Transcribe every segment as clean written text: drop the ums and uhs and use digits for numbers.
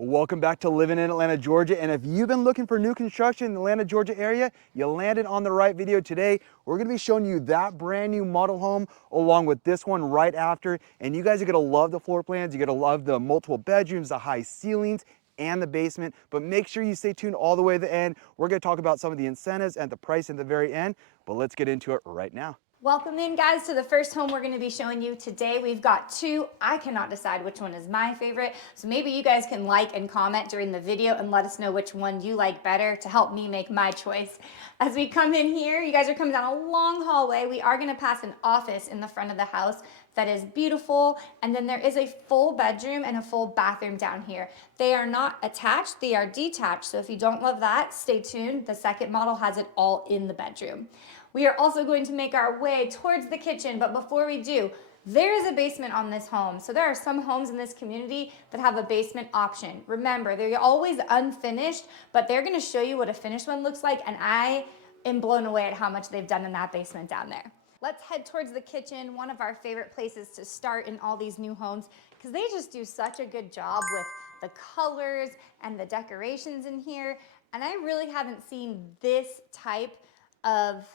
Welcome back to Living in Atlanta, Georgia. And if you've been looking for new construction in the Atlanta, Georgia area, you landed on the right video today. We're gonna be showing you that brand new model home along with this one right after. And you guys are gonna love the floor plans. You're gonna love the multiple bedrooms, the high ceilings, and the basement. But make sure you stay tuned all the way to the end. We're gonna talk about some of the incentives and the price at the very end, but let's get into it right now. Welcome in, guys, to the first home we're going to be showing you today. We've got two. I cannot decide which one is my favorite, so maybe you guys can like and comment during the video and let us know which one you like better to help me make my choice. As we come in here, you guys are coming down a long hallway. We are going to pass an office in the front of the house that is beautiful, and then there is a full bedroom and a full bathroom down here. They are not attached, they are detached, so if you don't love that, stay tuned. The second model has it all in the bedroom. We are also going to make our way towards the kitchen, but before we do, there is a basement on this home. So there are some homes in this community that have a basement option. Remember, they're always unfinished, but they're gonna show you what a finished one looks like, and I am blown away at how much they've done in that basement down there. Let's head towards the kitchen, one of our favorite places to start in all these new homes, because they just do such a good job with the colors and the decorations in here. And I really haven't seen this type of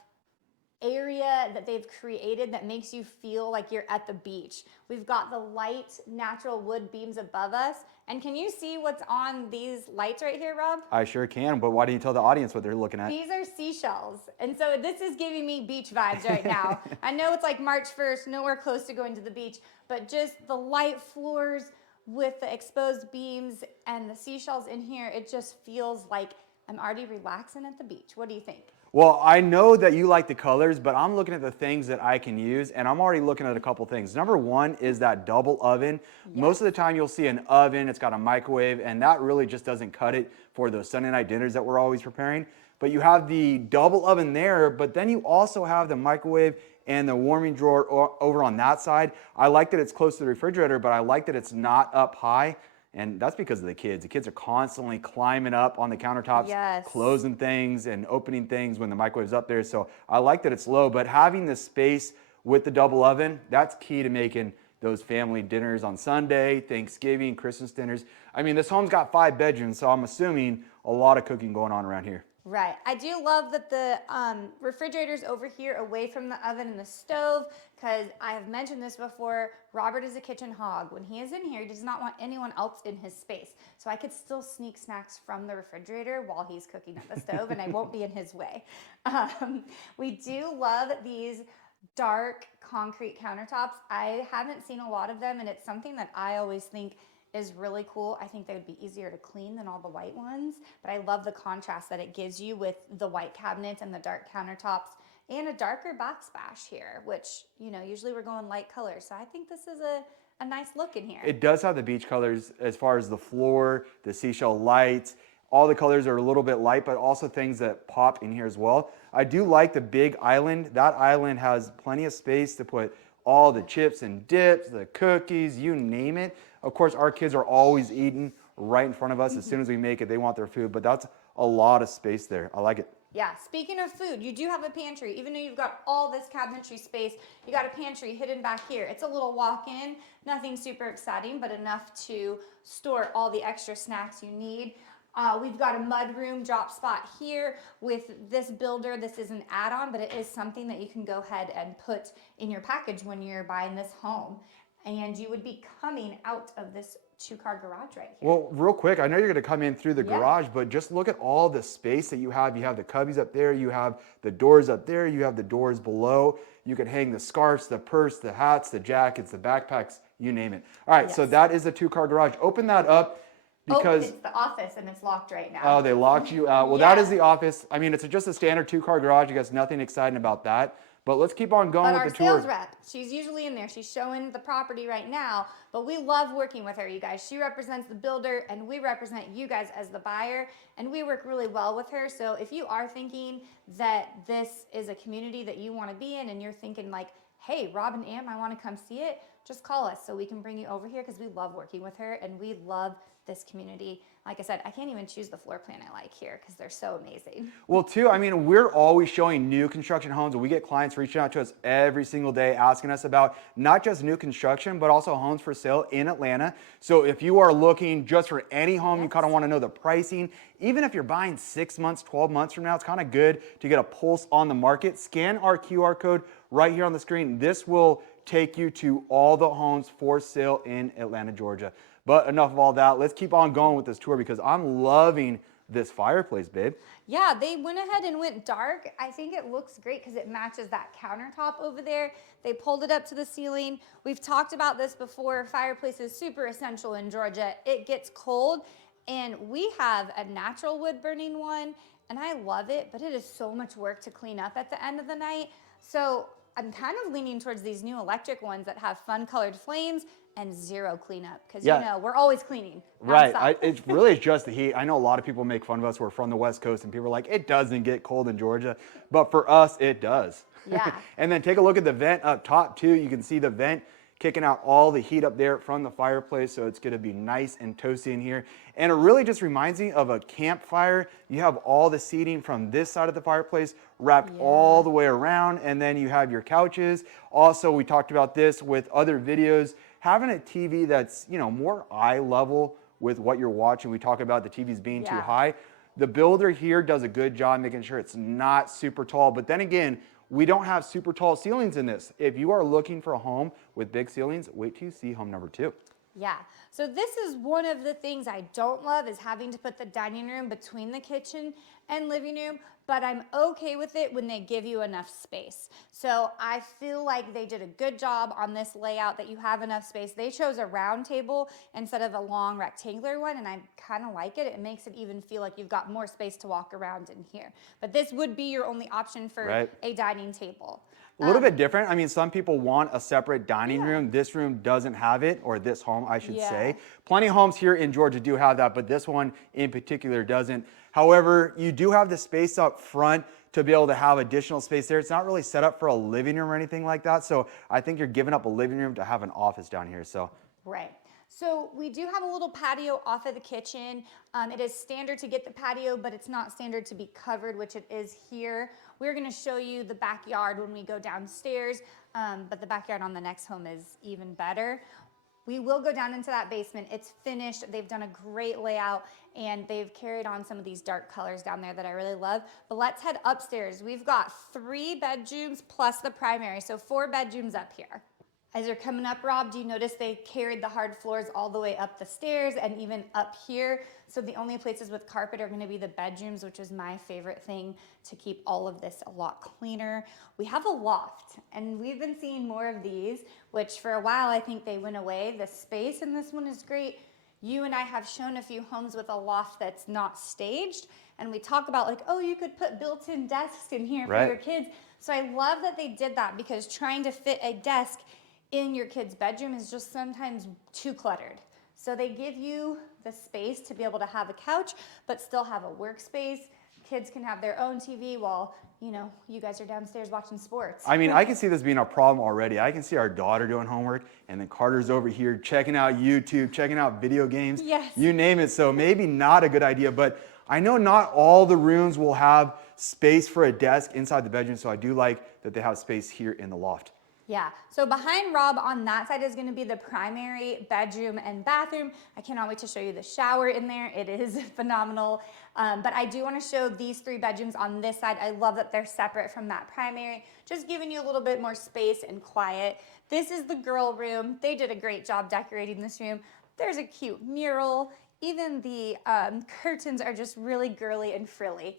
area that they've created that makes you feel like you're at the beach. We've got the light natural wood beams above us. And can you see what's on these lights right here, Rob? I sure can, but why don't you tell the audience what they're looking at? These are seashells. And so this is giving me beach vibes right now. I know it's like March 1st, nowhere close to going to the beach, but just the light floors with the exposed beams and the seashells in here, it just feels like I'm already relaxing at the beach. What do you think? Well, I know that you like the colors, but I'm looking at the things that I can use, and I'm already looking at a couple things. Number one is that double oven. Yes. Most of the time you'll see an oven, it's got a microwave, and that really just doesn't cut it for those Sunday night dinners that we're always preparing. But you have the double oven there, but then you also have the microwave and the warming drawer over on that side. I like that it's close to the refrigerator, but I like that it's not up high. And that's because of the kids. The kids are constantly climbing up on the countertops, yes, closing things and opening things when the microwave's up there. So I like that it's low, but having the space with the double oven, that's key to making those family dinners on Sunday, Thanksgiving, Christmas dinners. I mean, this home's got 5 bedrooms, so I'm assuming a lot of cooking going on around here. Right. I do love that the refrigerator's over here away from the oven and the stove, because I have mentioned this before, Robert is a kitchen hog. When he is in here, he does not want anyone else in his space. So I could still sneak snacks from the refrigerator while he's cooking at the stove, and I won't be in his way. We do love these dark concrete countertops. I haven't seen a lot of them, and it's something that I always think is really cool. I think they would be easier to clean than all the white ones, but I love the contrast that it gives you with the white cabinets and the dark countertops and a darker backsplash here, which, you know, usually we're going light colors. So I think this is a nice look in here. It does have the beach colors as far as the floor, the seashell lights. All the colors are a little bit light, but also things that pop in here as well. I do like the big island. That island has plenty of space to put all the chips and dips, the cookies, you name it. Of course, our kids are always eating right in front of us. As soon as we make it, they want their food, but that's a lot of space there. I like it. Yeah, speaking of food, you do have a pantry. Even though you've got all this cabinetry space, you got a pantry hidden back here. It's a little walk-in, nothing super exciting, but enough to store all the extra snacks you need. We've got a mudroom drop spot here with this builder. This is an add-on, but it is something that you can go ahead and put in your package when you're buying this home. And you would be coming out of this 2-car garage right here. Well, real quick, I know you're gonna come in through the garage, but just look at all the space that you have. You have the cubbies up there, you have the doors up there, you have the doors below. You could hang the scarves, the purse, the hats, the jackets, the backpacks, you name it. All right, so that is the 2-car garage. Open that up. Because it's the office and it's locked right now. Oh, they locked you out. Well, that is the office. I mean, it's just a standard 2-car garage. You guys, nothing exciting about that. But let's keep on going with the tour. Our sales rep, she's usually in there. She's showing the property right now, but we love working with her, you guys. She represents the builder and we represent you guys as the buyer, and we work really well with her. So if you are thinking that this is a community that you want to be in and you're thinking like, hey, Rob and Am, I want to come see it, just call us so we can bring you over here, because we love working with her and we love this community. Like I said, I can't even choose the floor plan I like here because they're so amazing. Well, too, I mean, we're always showing new construction homes, and we get clients reaching out to us every single day asking us about not just new construction, but also homes for sale in Atlanta. So if you are looking just for any home, you kind of want to know the pricing. Even if you're buying 6 months, 12 months from now, it's kind of good to get a pulse on the market. Scan our QR code right here on the screen. This will take you to all the homes for sale in Atlanta, Georgia. But enough of all that. Let's keep on going with this tour because I'm loving this fireplace, babe. Yeah, they went ahead and went dark. I think it looks great because it matches that countertop over there. They pulled it up to the ceiling. We've talked about this before. Fireplace is super essential in Georgia. It gets cold, and we have a natural wood burning one, and I love it, but it is so much work to clean up at the end of the night. So I'm kind of leaning towards these new electric ones that have fun colored flames and zero cleanup because you know we're always cleaning. Right. It's really just the heat. I know a lot of people make fun of us. We're from the West Coast, and people are like, it doesn't get cold in Georgia, but for us, it does. Yeah. And then take a look at the vent up top too. You can see the vent kicking out all the heat up there from the fireplace, so it's going to be nice and toasty in here. And it really just reminds me of a campfire. You have all the seating from this side of the fireplace wrapped all the way around, and then you have your couches. Also, we talked about this with other videos, having a TV that's, you know, more eye level with what you're watching. We talk about the TVs being too high. The builder here does a good job making sure it's not super tall, but then again, we don't have super tall ceilings in this. If you are looking for a home with big ceilings, wait till you see home number 2. Yeah, so this is one of the things I don't love is having to put the dining room between the kitchen and living room, but I'm okay with it when they give you enough space. So I feel like they did a good job on this layout that you have enough space. They chose a round table instead of a long rectangular one, and I kind of like it. It makes it even feel like you've got more space to walk around in here. But this would be your only option for a dining table. A little bit different. I mean, some people want a separate dining room. This room doesn't have it, or this home, I should say. Plenty of homes here in Georgia do have that, but this one in particular doesn't. However, you do have the space up front to be able to have additional space there. It's not really set up for a living room or anything like that, so I think you're giving up a living room to have an office down here. So Right. So we do have a little patio off of the kitchen. It is standard to get the patio, but it's not standard to be covered, which it is here. We're going to show you the backyard when we go downstairs, but the backyard on the next home is even better. We will go down into that basement. It's finished. They've done a great layout, and they've carried on some of these dark colors down there that I really love. But let's head upstairs. We've got 3 bedrooms plus the primary, so 4 bedrooms up here. As you're coming up, Rob, do you notice they carried the hard floors all the way up the stairs and even up here? So the only places with carpet are going to be the bedrooms, which is my favorite thing to keep all of this a lot cleaner. We have a loft, and we've been seeing more of these, which for a while I think they went away. The space in this one is great. You and I have shown a few homes with a loft that's not staged, and we talk about like, oh, you could put built-in desks in here for your kids. So I love that they did that because trying to fit a desk in your kid's bedroom is just sometimes too cluttered. So they give you the space to be able to have a couch, but still have a workspace. Kids can have their own TV while, you know, you guys are downstairs watching sports. I mean, I can see this being a problem already. I can see our daughter doing homework, and then Carter's over here checking out YouTube, checking out video games, you name it. So maybe not a good idea, but I know not all the rooms will have space for a desk inside the bedroom, so I do like that they have space here in the loft. Yeah, so behind Rob on that side is going to be the primary bedroom and bathroom. I cannot wait to show you the shower in there. It is phenomenal. But I do want to show these 3 bedrooms on this side. I love that they're separate from that primary, just giving you a little bit more space and quiet. This is the girl room. They did a great job decorating this room. There's a cute mural. Even the curtains are just really girly and frilly.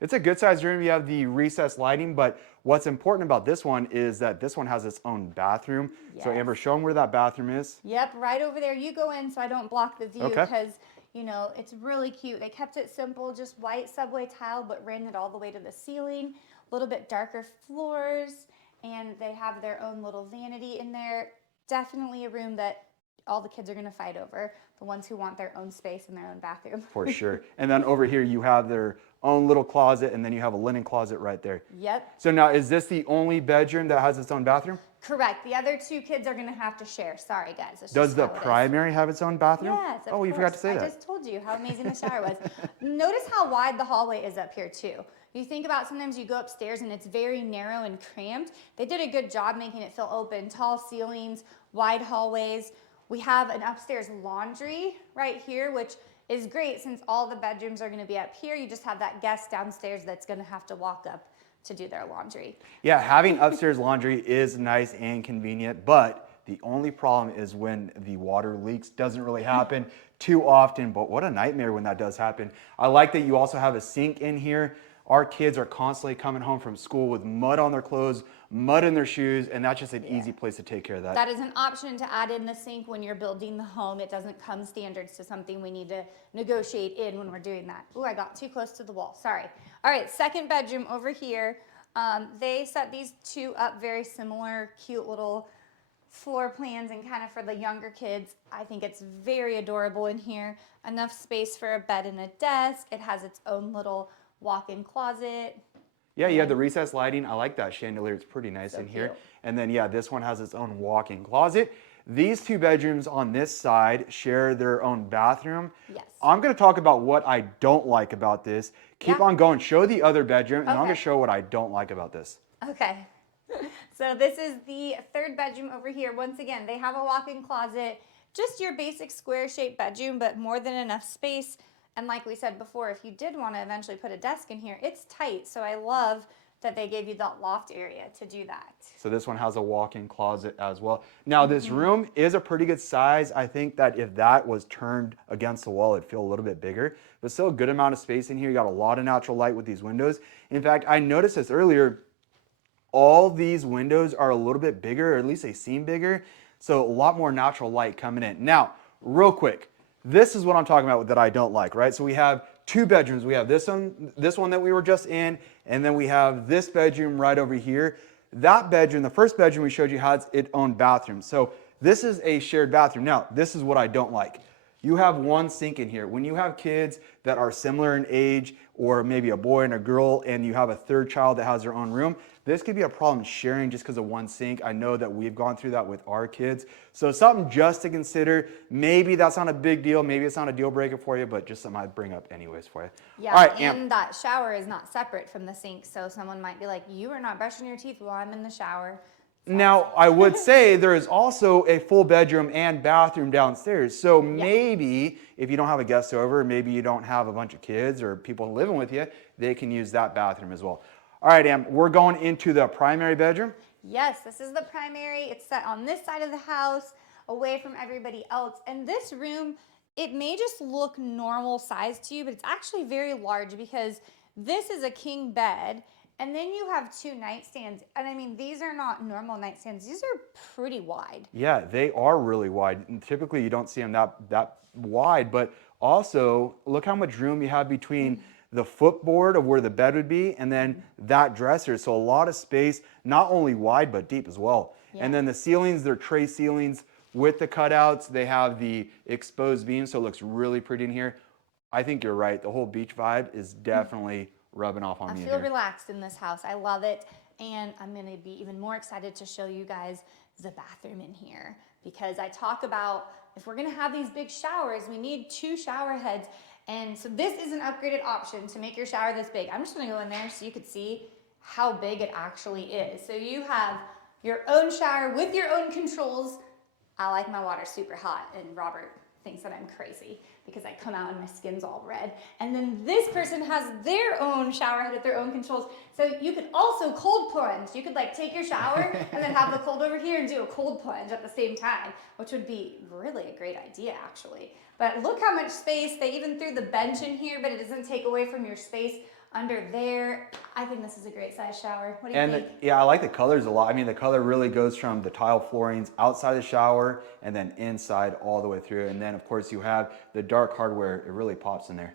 It's a good sized room. You have the recessed lighting, but what's important about this one is that this one has its own bathroom. So Amber, show them where that bathroom is. Yep, right over there. You go in so I don't block the view because, you know, it's really cute. They kept it simple, just white subway tile, but ran it all the way to the ceiling. A little bit darker floors, and they have their own little vanity in there. Definitely a room that all the kids are going to fight over, the ones who want their own space in their own bathroom. For sure. And then over here you have their own little closet, and then you have a linen closet right there. Yep. So now, is this the only bedroom that has its own bathroom? Correct. The other two kids are going to have to share. Sorry, guys. It's Does just the how it is. primary have its own bathroom? Yes, of Oh, you forgot to say course. that. I just told you how amazing the shower was. Notice how wide the hallway is up here too. You think about sometimes you go upstairs and it's very narrow and cramped. They did a good job making it feel open. Tall ceilings, wide hallways. We have an upstairs laundry right here, which is great since all the bedrooms are going to be up here. You just have that guest downstairs that's going to have to walk up to do their laundry. Yeah, having upstairs laundry is nice and convenient, but the only problem is when the water leaks. Doesn't really happen too often, but what a nightmare when that does happen. I like that you also have a sink in here. Our kids are constantly coming home from school with mud on their clothes, mud in their shoes, and that's just an easy place to take care of that. That is an option to add in the sink when you're building the home. It doesn't come standards to something we need to negotiate in when we're doing that. Ooh, I got too close to the wall, sorry. All right, second bedroom over here. They set these two up very similar, cute little floor plans and kind of for the younger kids. I think it's very adorable in here. Enough space for a bed and a desk. It has its own little walk-in closet. Yeah, you have the recessed lighting. I like that chandelier. It's pretty nice So in here. cute. And then, yeah, this one has its own walk-in closet. These two bedrooms on this side share their own bathroom. Yes. I'm going to talk about what I don't like about this. Keep Yeah. on going. Show the other bedroom, and I'm going Okay. to show what I don't like about this. Okay. So this is the third bedroom over here. Once again, they have a walk-in closet, just your basic square-shaped bedroom, but more than enough space. And like we said before, if you did want to eventually put a desk in here, it's tight. So I love that they gave you that loft area to do that. So this one has a walk-in closet as well. Now this room is a pretty good size. I think that if that was turned against the wall, it'd feel a little bit bigger, but still a good amount of space in here. You got a lot of natural light with these windows. In fact, I noticed this earlier, all these windows are a little bit bigger, or at least they seem bigger. So a lot more natural light coming in. Now, real quick, this is what I'm talking about that I don't like, right? So we have two bedrooms. We have this one that we were just in, and then we have this bedroom right over here. That bedroom, the first bedroom we showed you, has its own bathroom. So this is a shared bathroom. Now, this is what I don't like. You have one sink in here. When you have kids that are similar in age, or maybe a boy and a girl, and you have a third child that has their own room, this could be a problem sharing just because of one sink. I know that we've gone through that with our kids. So something just to consider. Maybe that's not a big deal. Maybe it's not a deal breaker for you, but just something I'd bring up anyways for you. Yeah, All right, and that shower is not separate from the sink. So someone might be like, you are not brushing your teeth while I'm in the shower. Now, I would say there is also a full bedroom and bathroom downstairs. So maybe if you don't have a guest over, maybe you don't have a bunch of kids or people living with you, they can use that bathroom as well. All right, Am, we're going into the primary bedroom. Yes, this is the primary. It's set on this side of the house, away from everybody else. And this room, it may just look normal size to you, but it's actually very large because this is a king bed. And then you have two nightstands. And I mean, these are not normal nightstands. These are pretty wide. Yeah, they are really wide. And typically you don't see them that wide, but also look how much room you have between the footboard of where the bed would be and then that dresser. So a lot of space, not only wide, but deep as well. Yeah. And then the ceilings, they're tray ceilings with the cutouts. They have the exposed beams, so it looks really pretty in here. I think you're right. The whole beach vibe is definitely rubbing off on me I in feel here. relaxed in this house. I love it. And I'm going to be even more excited to show you guys the bathroom in here because I talk about if we're going to have these big showers, we need two shower heads. And so this is an upgraded option to make your shower this big. I'm just going to go in there so you could see how big it actually is. So you have your own shower with your own controls. I like my water super hot, and Robert thinks that I'm crazy because I come out and my skin's all red. And then this person has their own shower head with their own controls. So you could also cold plunge. You could like take your shower and then have the cold over here and do a cold plunge at the same time, which would be really a great idea actually. But look how much space, they even threw the bench in here, but it doesn't take away from your space under there. I think this is a great size shower. What do you think? Yeah, I like the colors a lot. I mean, the color really goes from the tile floorings outside the shower and then inside all the way through. And then of course you have the dark hardware. It really pops in there.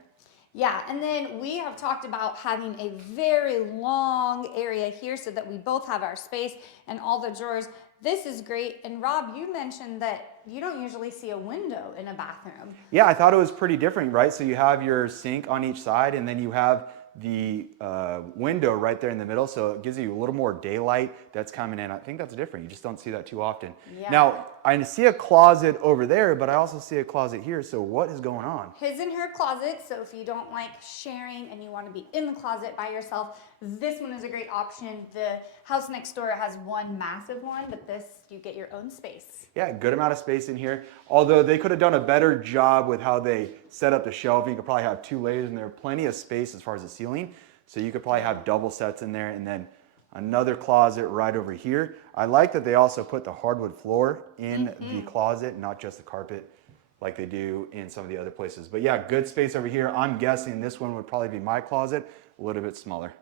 Yeah, and then we have talked about having a very long area here so that we both have our space and all the drawers. This is great. And Rob, you mentioned that you don't usually see a window in a bathroom. Yeah, I thought it was pretty different, right? So you have your sink on each side, and then you have the window right there in the middle, so it gives you a little more daylight that's coming in. I think that's different. You just don't see that too often. Yeah. Now, I see a closet over there, but I also see a closet here, so what is going on? His and her closet, so if you don't like sharing and you want to be in the closet by yourself, this one is a great option. The house next door has one massive one, but this, you get your own space. Yeah, good amount of space in here. Although they could have done a better job with how they set up the shelving. You could probably have 2 layers, and there are plenty of space as far as the ceiling. So you could probably have double sets in there, and then another closet right over here. I like that they also put the hardwood floor in the closet, not just the carpet like they do in some of the other places. But yeah, good space over here. I'm guessing this one would probably be my closet, a little bit smaller.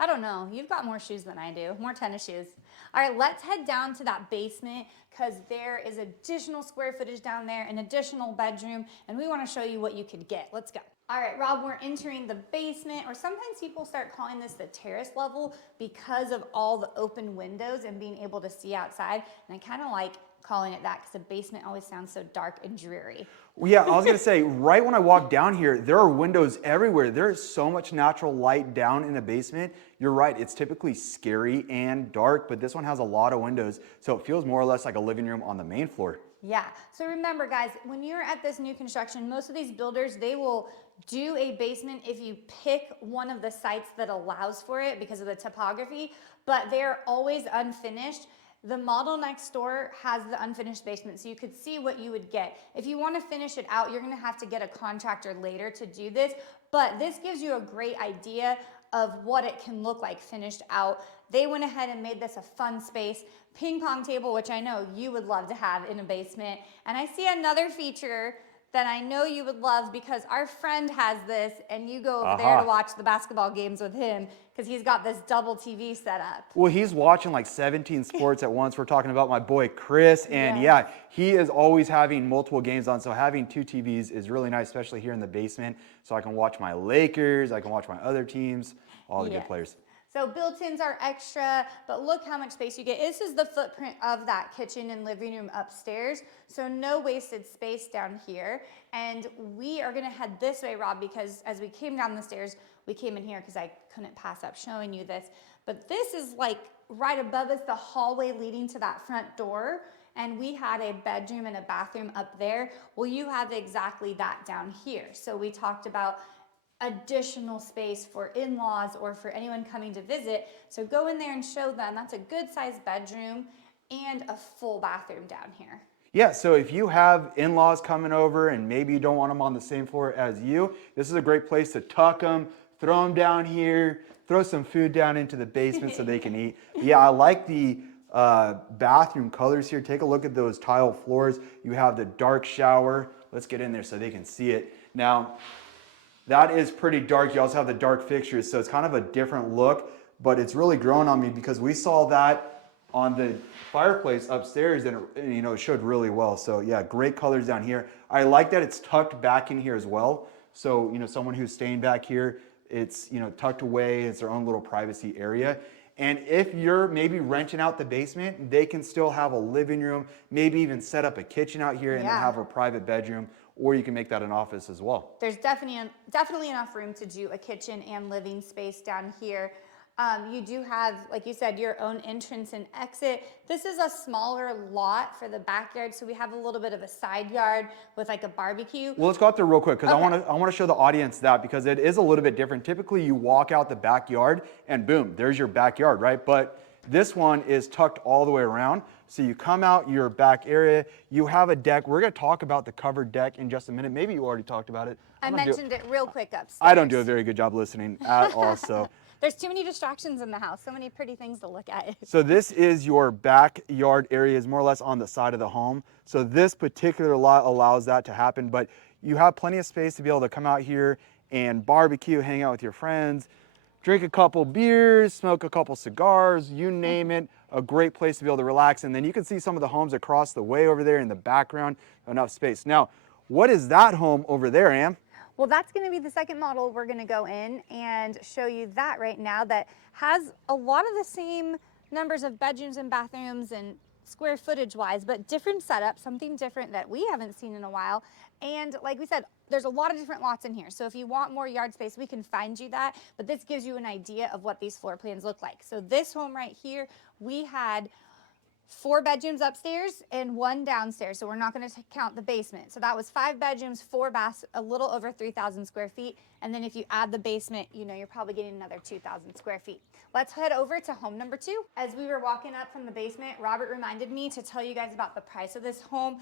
I don't know. You've got more shoes than I do, more tennis shoes. All right, let's head down to that basement because there is additional square footage down there, an additional bedroom, and we want to show you what you could get. Let's go. All right, Rob, we're entering the basement, or sometimes people start calling this the terrace level because of all the open windows and being able to see outside. And I kind of like calling it that because the basement always sounds so dark and dreary. Well, yeah, I was gonna say, right when I walk down here, there are windows everywhere. There is so much natural light down in the basement. You're right, it's typically scary and dark, but this one has a lot of windows, so it feels more or less like a living room on the main floor. Yeah, so remember guys, when you're at this new construction, most of these builders, they will do a basement if you pick one of the sites that allows for it because of the topography, but they're always unfinished. The model next door has the unfinished basement, so you could see what you would get. If you want to finish it out, you're going to have to get a contractor later to do this, but this gives you a great idea of what it can look like finished out. They went ahead and made this a fun space. Ping pong table, which I know you would love to have in a basement. And I see another feature that I know you would love because our friend has this and you go over there to watch the basketball games with him because he's got this double TV set up. Well, he's watching like 17 sports at once. We're talking about my boy Chris, and yeah, he is always having multiple games on, so having 2 TVs is really nice, especially here in the basement, so I can watch my Lakers, I can watch my other teams, all the good players. So built-ins are extra, but look how much space you get. This is the footprint of that kitchen and living room upstairs, so no wasted space down here. And we are gonna head this way, Rob, because as we came down the stairs, we came in here because I couldn't pass up showing you this. But this is like right above us, the hallway leading to that front door. And we had a bedroom and a bathroom up there. Well, you have exactly that down here. So we talked about additional space for in-laws or for anyone coming to visit. So go in there and show them. That's a good sized bedroom and a full bathroom down here. Yeah, so if you have in-laws coming over and maybe you don't want them on the same floor as you, this is a great place to tuck them, throw them down here, throw some food down into the basement so they can eat. But yeah, I like the bathroom colors here. Take a look at those tile floors. You have the dark shower. Let's get in there so they can see it. Now, that is pretty dark. You also have the dark fixtures, so it's kind of a different look, but it's really growing on me because we saw that on the fireplace upstairs and it showed really well. So yeah, great colors down here. I like that it's tucked back in here as well. So, someone who's staying back here, it's, tucked away. It's their own little privacy area. And if you're maybe renting out the basement, they can still have a living room, maybe even set up a kitchen out here and then have a private bedroom, or you can make that an office as well. There's definitely enough room to do a kitchen and living space down here. You do have, like you said, your own entrance and exit. This is a smaller lot for the backyard, so we have a little bit of a side yard with like a barbecue. Well, let's go out there real quick because I want to show the audience that because it is a little bit different. Typically, you walk out the backyard and boom, there's your backyard, right? But this one is tucked all the way around. So you come out your back area, you have a deck. We're going to talk about the covered deck in just a minute. Maybe you already talked about it. I mentioned it real quick upstairs. I don't do a very good job listening at all, so. There's too many distractions in the house, so many pretty things to look at. So this is your backyard area, is more or less on the side of the home. So this particular lot allows that to happen, but you have plenty of space to be able to come out here and barbecue, hang out with your friends, drink a couple beers, smoke a couple cigars, you name it. A great place to be able to relax. And then you can see some of the homes across the way over there in the background, enough space. Now, what is that home over there, Am? Well, that's going to be the second model. We're going to go in and show you that right now that has a lot of the same numbers of bedrooms and bathrooms and square footage wise, but different setup, something different that we haven't seen in a while. And like we said, there's a lot of different lots in here. So if you want more yard space, we can find you that. But this gives you an idea of what these floor plans look like. So this home right here, we had 4 bedrooms upstairs and 1 downstairs. So we're not going to count the basement. So that was 5 bedrooms, 4 baths, a little over 3,000 square feet. And then if you add the basement, you know, you're probably getting another 2,000 square feet. Let's head over to home number 2. As we were walking up from the basement, Robert reminded me to tell you guys about the price of this home.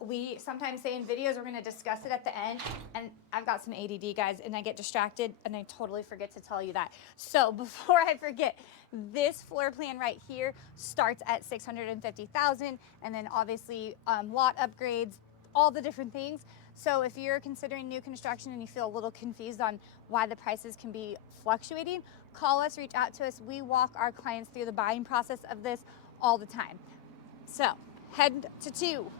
We sometimes say in videos we're going to discuss it at the end, and I've got some ADD, guys, and I get distracted and I totally forget to tell you that. So before I forget, this floor plan right here starts at $650,000, and then obviously lot upgrades, all the different things. So if you're considering new construction and you feel a little confused on why the prices can be fluctuating, call us, reach out to us. We walk our clients through the buying process of this all the time. So head to 2.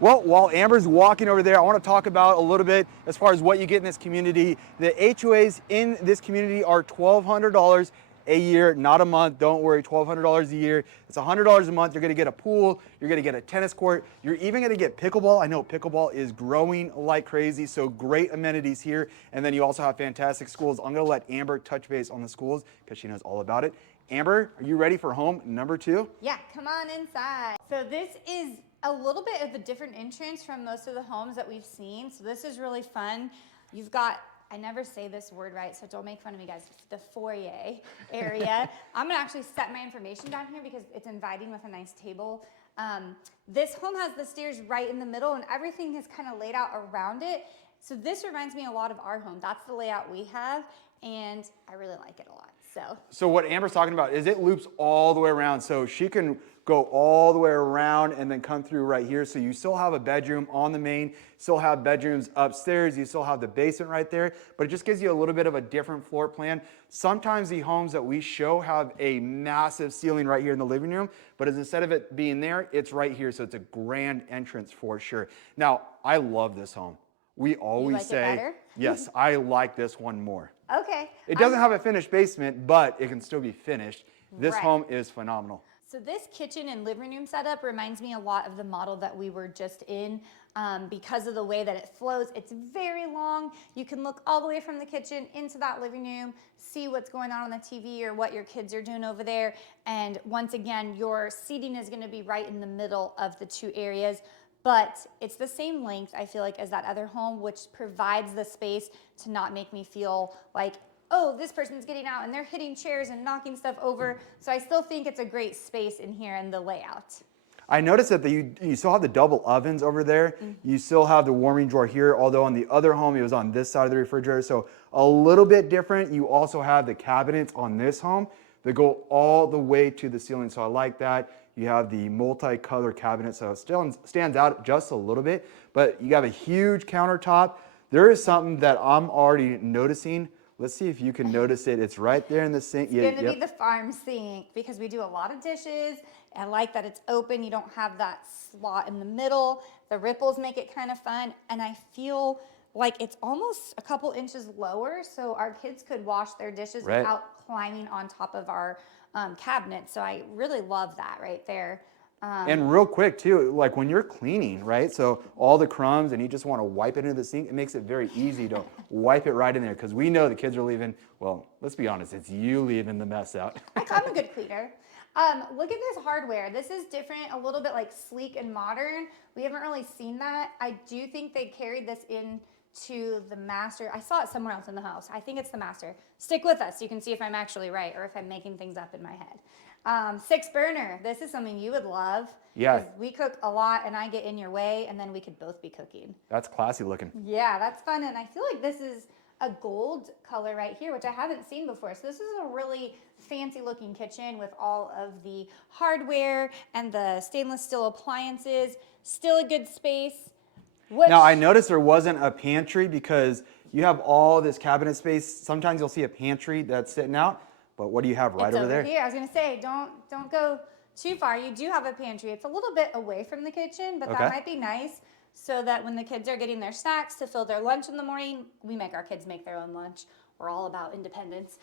Well, while Amber's walking over there, I want to talk about a little bit as far as what you get in this community. The HOAs in this community are $1,200 a year, not a month. Don't worry, $1,200 a year. It's $100 a month. You're going to get a pool. You're going to get a tennis court. You're even going to get pickleball. I know pickleball is growing like crazy, so great amenities here. And then you also have fantastic schools. I'm going to let Amber touch base on the schools because she knows all about it. Amber, are you ready for home number 2? Yeah, come on inside. So this is a little bit of a different entrance from most of the homes that we've seen. So this is really fun. You've got, I never say this word right, so don't make fun of me, guys, the foyer area. I'm gonna actually set my information down here because it's inviting with a nice table. This home has the stairs right in the middle and everything is kind of laid out around it. So this reminds me a lot of our home. That's the layout we have, and I really like it a lot. So what Amber's talking about is it loops all the way around. So she can go all the way around and then come through right here. So you still have a bedroom on the main, still have bedrooms upstairs, you still have the basement right there, but it just gives you a little bit of a different floor plan. Sometimes the homes that we show have a massive ceiling right here in the living room, but instead of it being there, it's right here. So it's a grand entrance for sure. Now, I love this home. We always like it say, better? yes, I like this one more. okay. It doesn't have a finished basement, but it can still be finished. This Right. home is phenomenal. So this kitchen and living room setup reminds me a lot of the model that we were just in because of the way that it flows. It's very long. You can look all the way from the kitchen into that living room, see what's going on the TV or what your kids are doing over there. And once again, your seating is going to be right in the middle of the 2 areas. But it's the same length, I feel like, as that other home, which provides the space to not make me feel like, oh, this person's getting out and they're hitting chairs and knocking stuff over. So I still think it's a great space in here in the layout. I noticed that you still have the double ovens over there. You still have the warming drawer here, although on the other home, it was on this side of the refrigerator. So a little bit different. You also have the cabinets on this home that go all the way to the ceiling. So I like that. You have the multi-color cabinet, so it still stands out just a little bit, but you have a huge countertop. There is something that I'm already noticing. Let's see if you can notice it. It's right there in the sink. It's gonna be the farm sink because we do a lot of dishes. I like that it's open. You don't have that slot in the middle. The ripples make it kind of fun, and I feel like it's almost a couple inches lower, so our kids could wash their dishes without climbing on top of our cabinet. So I really love that right there. And real quick too, like when you're cleaning, right? So all the crumbs and you just want to wipe it into the sink, it makes it very easy to wipe it right in there because we know the kids are leaving, well, let's be honest, it's you leaving the mess out. I'm a good cleaner. Look at this hardware. This is different, a little bit like sleek and modern. We haven't really seen that. I do think they carried this in to the master. I saw it somewhere else in the house. I think it's the master. Stick with us. You can see if I'm actually right or if I'm making things up in my head. 6 burner. This is something you would love. Yeah. We cook a lot and I get in your way and then we could both be cooking. That's classy looking. Yeah, that's fun. And I feel like this is a gold color right here, which I haven't seen before. So this is a really fancy looking kitchen with all of the hardware and the stainless steel appliances. Still a good space. Now, I noticed there wasn't a pantry because you have all this cabinet space. Sometimes you'll see a pantry that's sitting out, but what do you have right over there? Here. I was going to say, don't go too far. You do have a pantry. It's a little bit away from the kitchen, but that might be nice so that when the kids are getting their snacks to fill their lunch in the morning, we make our kids make their own lunch. We're all about independence.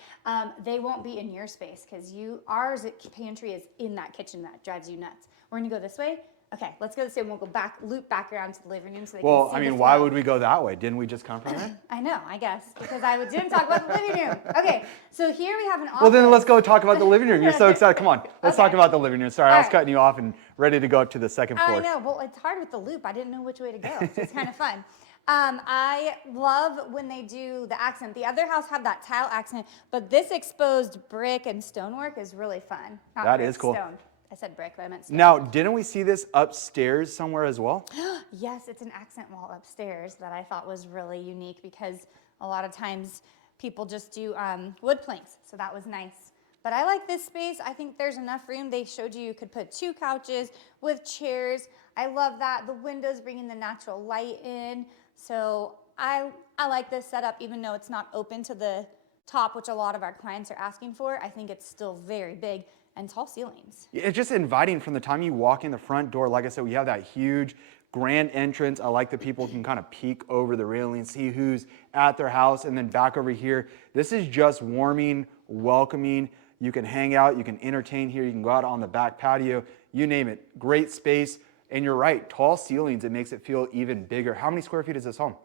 They won't be in your space because ours pantry is in that kitchen. That drives you nuts. We're gonna go this way. Okay, let's go this way and we'll go back, loop back around to the living room so they Well, can see I the mean, why flow. would we go that way? Didn't we just come from there? I know, I guess, because I didn't talk about the living room. Okay, so here we have an office. Well, then let's go talk about the living room. You're so excited. Come on, let's talk Okay. about the living room. Sorry, I All was right. cutting you off and ready to go up to the second floor. I know, well, it's hard with the loop. I didn't know which way to go, so it's kind of fun. I love when they do the accent. The other house had that tile accent, but this exposed brick and stonework is really fun. Not That brick, is cool. Stone. I said brick, but I meant stone. Now, didn't we see this upstairs somewhere as well? Yes, it's an accent wall upstairs that I thought was really unique because a lot of times people just do wood planks, so that was nice. But I like this space. I think there's enough room. They showed you could put 2 couches with chairs. I love that. The windows bringing the natural light in. So I like this setup, even though it's not open to the top, which a lot of our clients are asking for. I think it's still very big and tall ceilings. It's just inviting from the time you walk in the front door. Like I said, we have that huge grand entrance. I like that people can kind of peek over the railing, see who's at their house, and then back over here. This is just warming, welcoming. You can hang out, you can entertain here, you can go out on the back patio, you name it. Great space. And you're right, tall ceilings, it makes it feel even bigger. How many square feet is this home?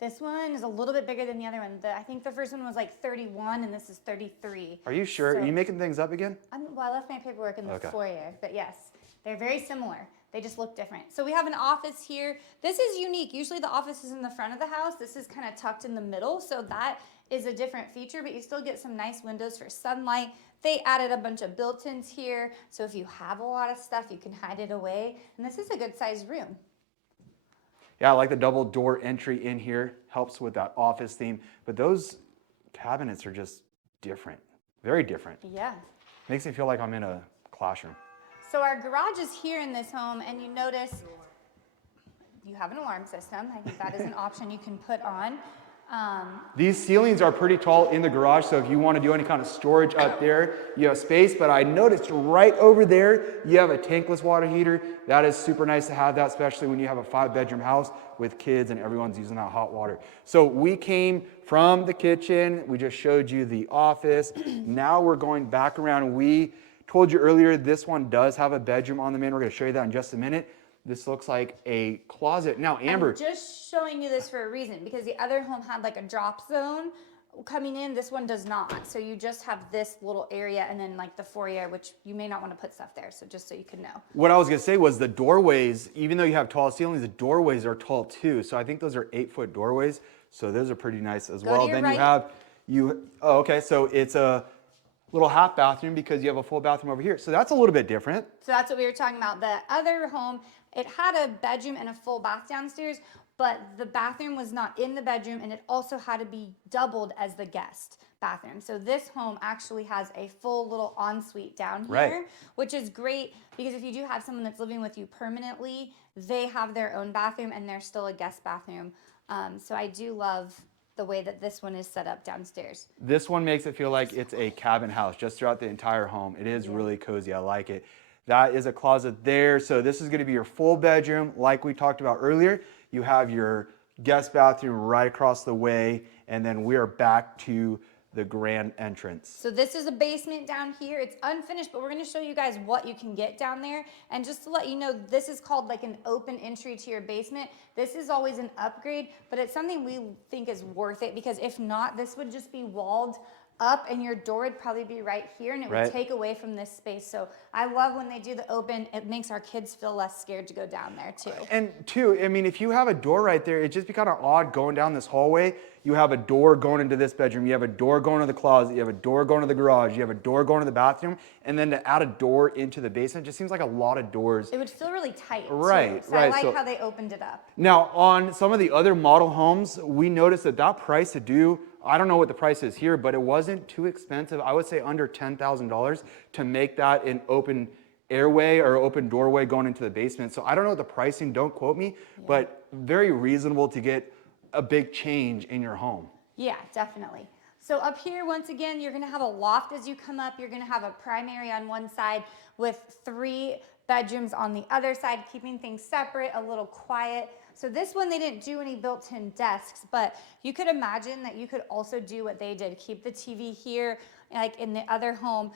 This one is a little bit bigger than the other one. I think the first one was like 31 and this is 33. Are you sure? So, Are you making things up again? well, I left my paperwork in the Okay. foyer, but yes, they're very similar. They just look different. So we have an office here. This is unique. Usually the office is in the front of the house. This is kind of tucked in the middle, so that is a different feature, but you still get some nice windows for sunlight. They added a bunch of built-ins here, so if you have a lot of stuff, you can hide it away. And this is a good sized room. Yeah, I like the double door entry in here. Helps with that office theme. But those cabinets are just different. Very different. Yeah. Makes me feel like I'm in a classroom. So our garage is here in this home, and you notice you have an alarm system. I think that is an option you can put on. These ceilings are pretty tall in the garage, so if you want to do any kind of storage up there, you have space. But I noticed right over there, you have a tankless water heater. That is super nice to have that, especially when you have a 5-bedroom house with kids and everyone's using that hot water. So we came from the kitchen. We just showed you the office. Now we're going back around. We told you earlier, this one does have a bedroom on the main. We're going to show you that in just a minute. This looks like a closet. Now, Amber. I'm just showing you this for a reason because the other home had like a drop zone coming in. This one does not. So you just have this little area and then like the foyer, which you may not want to put stuff there. So just so you can know. What I was going to say was the doorways, even though you have tall ceilings, the doorways are tall too. So I think those are 8-foot doorways. So those are pretty nice as well. To your Then right. oh, okay. So it's a little half bathroom because you have a full bathroom over here. So that's a little bit different. So that's what we were talking about. The other home, it had a bedroom and a full bath downstairs, but the bathroom was not in the bedroom and it also had to be doubled as the guest bathroom. So this home actually has a full little ensuite down here, Right. which is great because if you do have someone that's living with you permanently, they have their own bathroom and there's still a guest bathroom. So I do love the way that this one is set up downstairs. This one makes it feel like it's a cabin house just throughout the entire home. It is really cozy. I like it. That is a closet there. So this is going to be your full bedroom. Like we talked about earlier, you have your guest bathroom right across the way. And then we are back to the grand entrance. So this is a basement down here. It's unfinished, but we're going to show you guys what you can get down there. And just to let you know, this is called like an open entry to your basement. This is always an upgrade, but it's something we think is worth it because if not, this would just be walled up and your door would probably be right here and it would take away from this space. So I love when they do the open. It makes our kids feel less scared to go down there too. And two, I mean, if you have a door right there, it'd just be kind of odd going down this hallway. You have a door going into this bedroom. You have a door going to the closet. You have a door going to the garage. You have a door going to the bathroom. And then to add a door into the basement just seems like a lot of doors. It would feel really tight too. Right, So right. I like So- how they opened it up. Now, on some of the other model homes, we noticed that price to do, I don't know what the price is here, but it wasn't too expensive. I would say under $10,000 to make that an open airway or open doorway going into the basement. So I don't know the pricing, don't quote me, but very reasonable to get a big change in your home. Yeah, definitely. So up here, once again, you're gonna have a loft as you come up. You're gonna have a primary on one side with 3 bedrooms on the other side, keeping things separate, a little quiet. So this one, they didn't do any built-in desks, but you could imagine that you could also do what they did. Keep the TV here, like in the other home.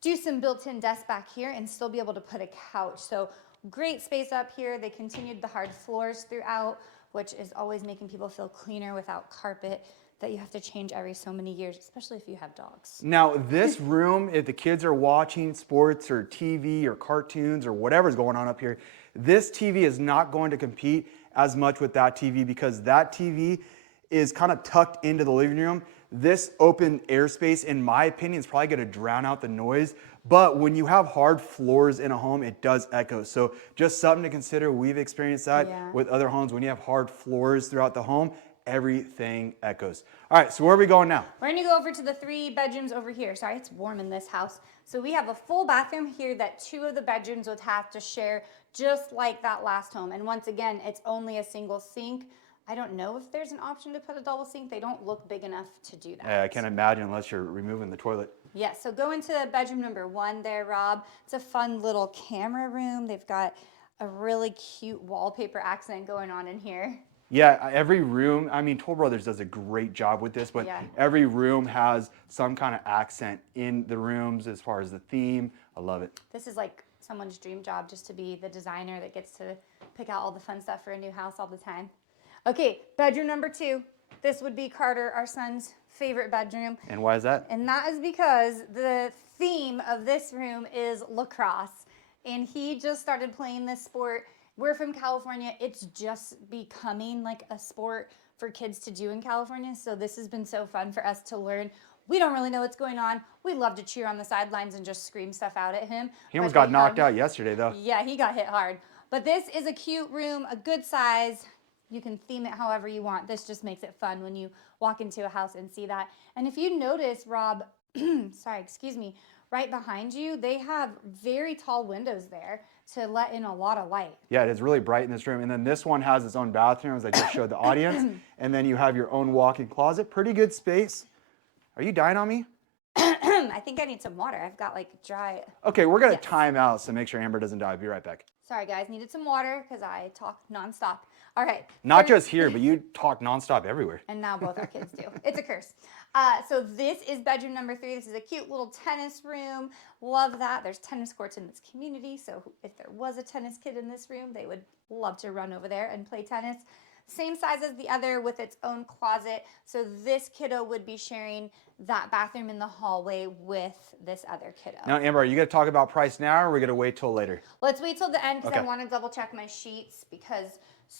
do some built-in desks back here and still be able to put a couch. So great space up here. They continued the hard floors throughout, which is always making people feel cleaner without carpet that you have to change every so many years, especially if you have dogs. Now, this room, if the kids are watching sports or TV or cartoons or whatever's going on up here, this TV is not going to compete as much with that TV because that TV is kind of tucked into the living room. This open airspace, in my opinion, is probably going to drown out the noise. But when you have hard floors in a home, it does echo. So just something to consider. We've experienced that with other homes. When you have hard floors throughout the home, everything echoes. All right, so where are we going now? We're gonna go over to the 3 bedrooms over here. Sorry, it's warm in this house. So we have a full bathroom here that 2 of the bedrooms would have to share, just like that last home. And once again, it's only a single sink. I don't know if there's an option to put a double sink. They don't look big enough to do that. I can't imagine unless you're removing the toilet. Yeah, so go into bedroom number 1 there, Rob. It's a fun little camera room. They've got a really cute wallpaper accent going on in here. Yeah, every room, I mean, Toll Brothers does a great job with this, but every room has some kind of accent in the rooms as far as the theme. I love it. This is like someone's dream job, just to be the designer that gets to pick out all the fun stuff for a new house all the time. Okay, bedroom number 2. This would be Carter, our son's favorite bedroom. And why is that? And that is because the theme of this room is lacrosse. And he just started playing this sport. We're from California. It's just becoming like a sport for kids to do in California. So this has been so fun for us to learn. We don't really know what's going on. We love to cheer on the sidelines and just scream stuff out at him. He almost got knocked out yesterday, though. Yeah, he got hit hard. But this is a cute room, a good size. You can theme it however you want. This just makes it fun when you walk into a house and see that. And if you notice, Rob, sorry, excuse me, right behind you, they have very tall windows there to let in a lot of light. Yeah, it is really bright in this room. And then this one has its own bathroom, as I just showed the audience. And then you have your own walk-in closet. Pretty good space. Are you dying on me? I think I need some water. I've got like dry. Okay, we're going to time out so make sure Amber doesn't die. Be right back. Sorry, guys. Needed some water because I talk nonstop. All right. Not just here, but you talk nonstop everywhere. And now both our kids do. It's a curse. So this is bedroom number 3. This is a cute little tennis room. Love that. There's tennis courts in this community. So if there was a tennis kid in this room, they would love to run over there and play tennis. Same size as the other with its own closet. So this kiddo would be sharing that bathroom in the hallway with this other kiddo. Now, Amber, are you going to talk about price now or are we going to wait till later? Let's wait till the end because I want to double check my sheets because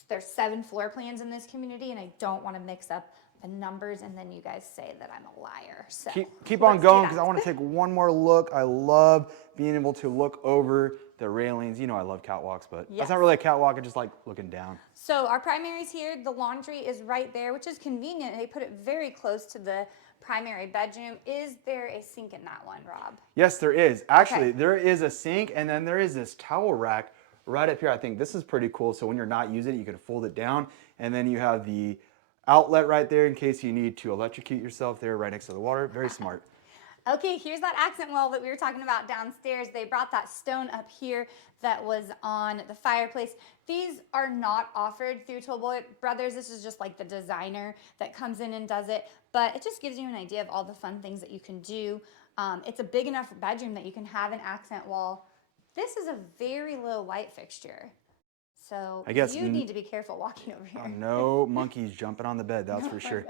there's 7 floor plans in this community and I don't want to mix up the numbers and then you guys say that I'm a liar. So keep on going because I want to take one more look. I love being able to look over the railings. You know I love catwalks, but that's not really a catwalk. I just like looking down. So our primary's here. The laundry is right there, which is convenient. They put it very close to the primary bedroom. Is there a sink in that one, Rob? Yes, there is. Actually, there is a sink and then there is this towel rack right up here. I think this is pretty cool. So when you're not using it, you can fold it down and then you have the outlet right there in case you need to electrocute yourself there right next to the water. Very smart. Okay, here's that accent wall that we were talking about downstairs. They brought that stone up here that was on the fireplace. These are not offered through Toll Brothers. This is just like the designer that comes in and does it. But it just gives you an idea of all the fun things that you can do. It's a big enough bedroom that you can have an accent wall. This is a very low light fixture. So I guess you need to be careful walking over here. No monkeys jumping on the bed, that's for sure.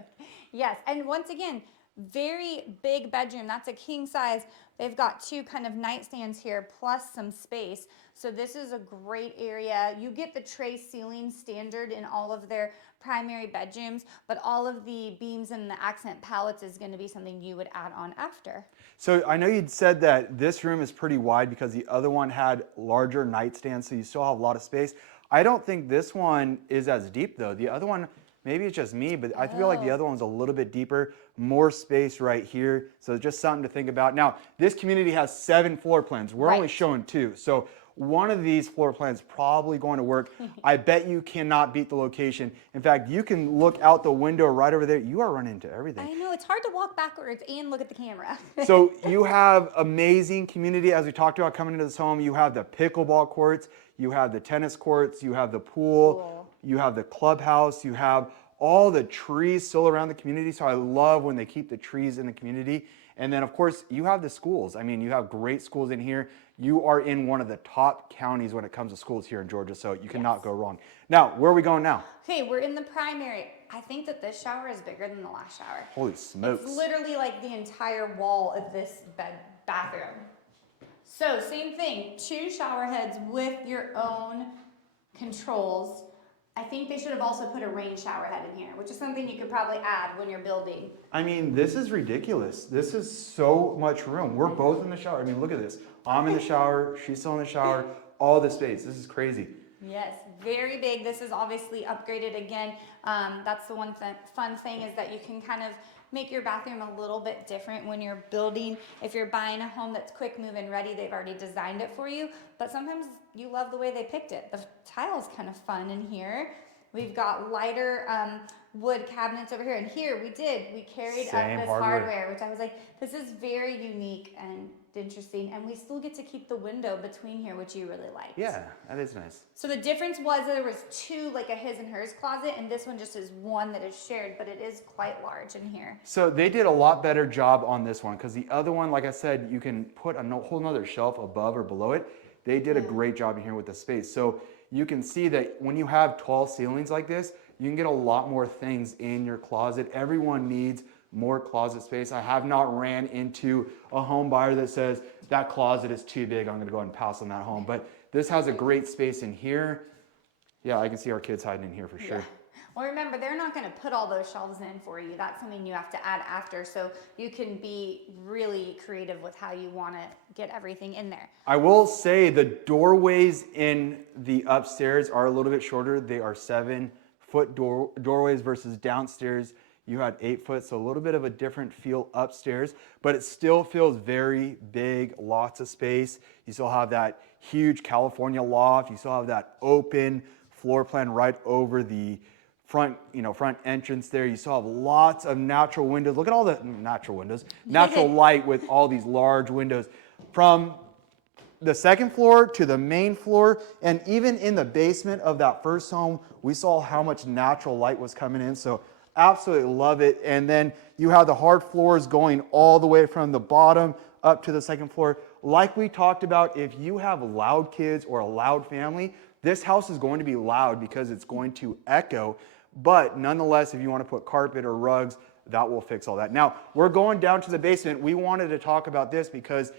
Yes, and once again, very big bedroom. That's a king size. They've got 2 kind of nightstands here plus some space. So this is a great area. You get the tray ceiling standard in all of their primary bedrooms, but all of the beams and the accent palettes is going to be something you would add on after. So I know you'd said that this room is pretty wide because the other one had larger nightstands, so you still have a lot of space. I don't think this one is as deep though. The other one, maybe it's just me, but I feel like the other one's a little bit deeper, more space right here. So just something to think about. Now, this community has 7 floor plans. We're only showing 2. So one of these floor plans probably going to work. I bet you cannot beat the location. In fact, you can look out the window right over there. You are running into everything. I know, it's hard to walk backwards and look at the camera. So you have amazing community, as we talked about coming into this home. You have the pickleball courts, you have the tennis courts, you have the pool, you have the clubhouse, you have all the trees still around the community. So I love when they keep the trees in the community. And then of course you have the schools. I mean, you have great schools in here. You are in one of the top counties when it comes to schools here in Georgia, so you cannot go wrong. Now, where are we going now? Okay, we're in the primary. I think that this shower is bigger than the last shower. Holy smokes. It's literally like the entire wall of this bathroom. So same thing, 2 shower heads with your own controls. I think they should have also put a rain shower head in here, which is something you could probably add when you're building. I mean, this is ridiculous. This is so much room. We're both in the shower. I mean, look at this. I'm in the shower, she's still in the shower, all the space. This is crazy. Yes, very big. This is obviously upgraded again. That's the one fun thing is that you can kind of make your bathroom a little bit different when you're building. If you're buying a home that's quick move and ready, they've already designed it for you. But sometimes you love the way they picked it. The tile's kind of fun in here. We've got lighter wood cabinets over here. And here we carried up this hardware, which I was like, this is very unique and interesting. And we still get to keep the window between here, which you really like. Yeah, that is nice. So the difference was that there was 2, like a his and hers closet, and this one just is one that is shared, but it is quite large in here. So they did a lot better job on this one because the other one, like I said, you can put a whole nother shelf above or below it. They did a great job in here with the space. So you can see that when you have tall ceilings like this, you can get a lot more things in your closet. Everyone needs more closet space. I have not ran into a home buyer that says that closet is too big, I'm gonna go ahead and pass on that home. But this has a great space in here. Yeah, I can see our kids hiding in here for sure. Yeah. Well, remember, they're not gonna put all those shelves in for you. That's something you have to add after, so you can be really creative with how you wanna get everything in there. I will say the doorways in the upstairs are a little bit shorter. They are 7-foot doorways versus downstairs you had 8 foot, so a little bit of a different feel upstairs, but it still feels very big, lots of space. You still have that huge California loft. You still have that open floor plan right over the front, front entrance there. You still have lots of natural windows. Look at all the natural windows, natural light with all these large windows from the second floor to the main floor. And even in the basement of that first home, we saw how much natural light was coming in. So absolutely love it. And then you have the hard floors going all the way from the bottom up to the second floor. Like we talked about, if you have loud kids or a loud family, this house is going to be loud because it's going to echo. But nonetheless, if you want to put carpet or rugs, that will fix all that. Now, we're going down to the basement. We wanted to talk about this because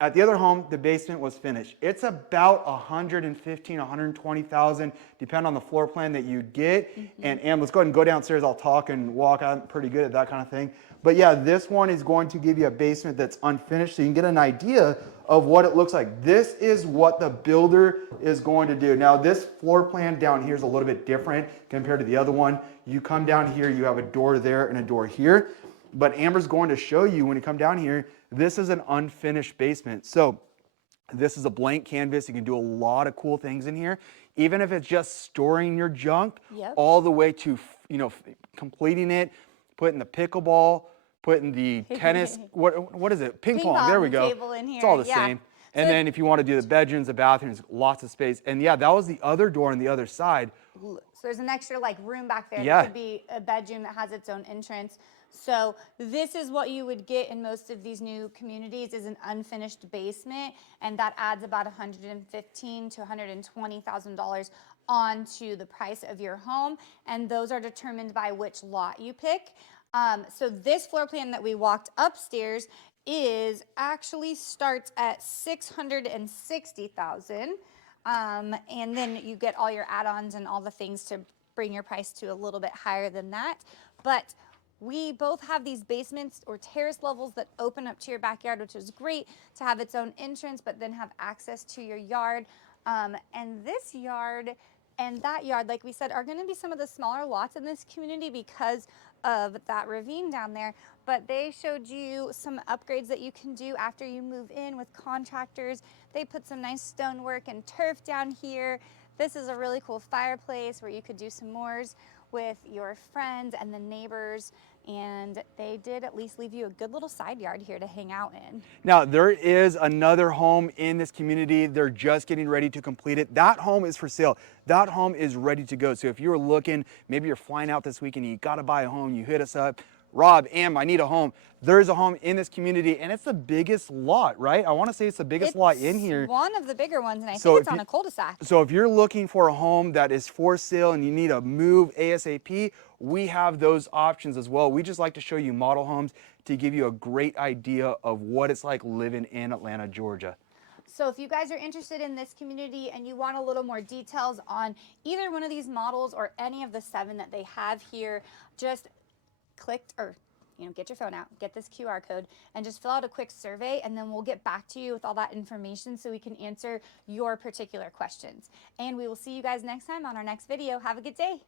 at the other home, the basement was finished. It's about $115,000, $120,000, depending on the floor plan that you get. And let's go ahead and go downstairs. I'll talk and walk. I'm pretty good at that kind of thing. But yeah, this one is going to give you a basement that's unfinished so you can get an idea of what it looks like. This is what the builder is going to do. Now, this floor plan down here is a little bit different compared to the other one. You come down here, you have a door there and a door here. But Amber's going to show you when you come down here, this is an unfinished basement. So this is a blank canvas. You can do a lot of cool things in here, even if it's just storing your junk, all the way to, completing it, putting the pickleball, putting the tennis, what is it? Ping pong, there we go. Table in here. It's all the same. And then if you want to do the bedrooms, the bathrooms, lots of space. And yeah, that was the other door on the other side. So there's an extra room back there that could be a bedroom that has its own entrance. So this is what you would get in most of these new communities is an unfinished basement, and that adds about $115,000 to $120,000 onto the price of your home, and those are determined by which lot you pick. So this floor plan that we walked upstairs actually starts at $660,000, and then you get all your add-ons and all the things to bring your price to a little bit higher than that. But we both have these basements or terrace levels that open up to your backyard, which is great to have its own entrance, but then have access to your yard. And this yard and that yard, like we said, are going to be some of the smaller lots in this community because of that ravine down there. But they showed you some upgrades that you can do after you move in with contractors. They put some nice stonework and turf down here. This is a really cool fireplace where you could do some s'mores with your friends and the neighbors and they did at least leave you a good little side yard here to hang out in. Now, there is another home in this community. They're just getting ready to complete it. That home is for sale. That home is ready to go. So if you're looking, maybe you're flying out this weekend and you got to buy a home, you hit us up. Rob, I need a home. There's a home in this community, and it's the biggest lot, right? I want to say it's the biggest lot in here. One of the bigger ones, and I think it's on a cul-de-sac. So if you're looking for a home that is for sale and you need to move ASAP, we have those options as well. We just like to show you model homes to give you a great idea of what it's like living in Atlanta, Georgia. So if you guys are interested in this community and you want a little more details on either one of these models or any of the 7 that they have here, just get your phone out, get this QR code, and just fill out a quick survey, and then we'll get back to you with all that information so we can answer your particular questions. And we will see you guys next time on our next video. Have a good day.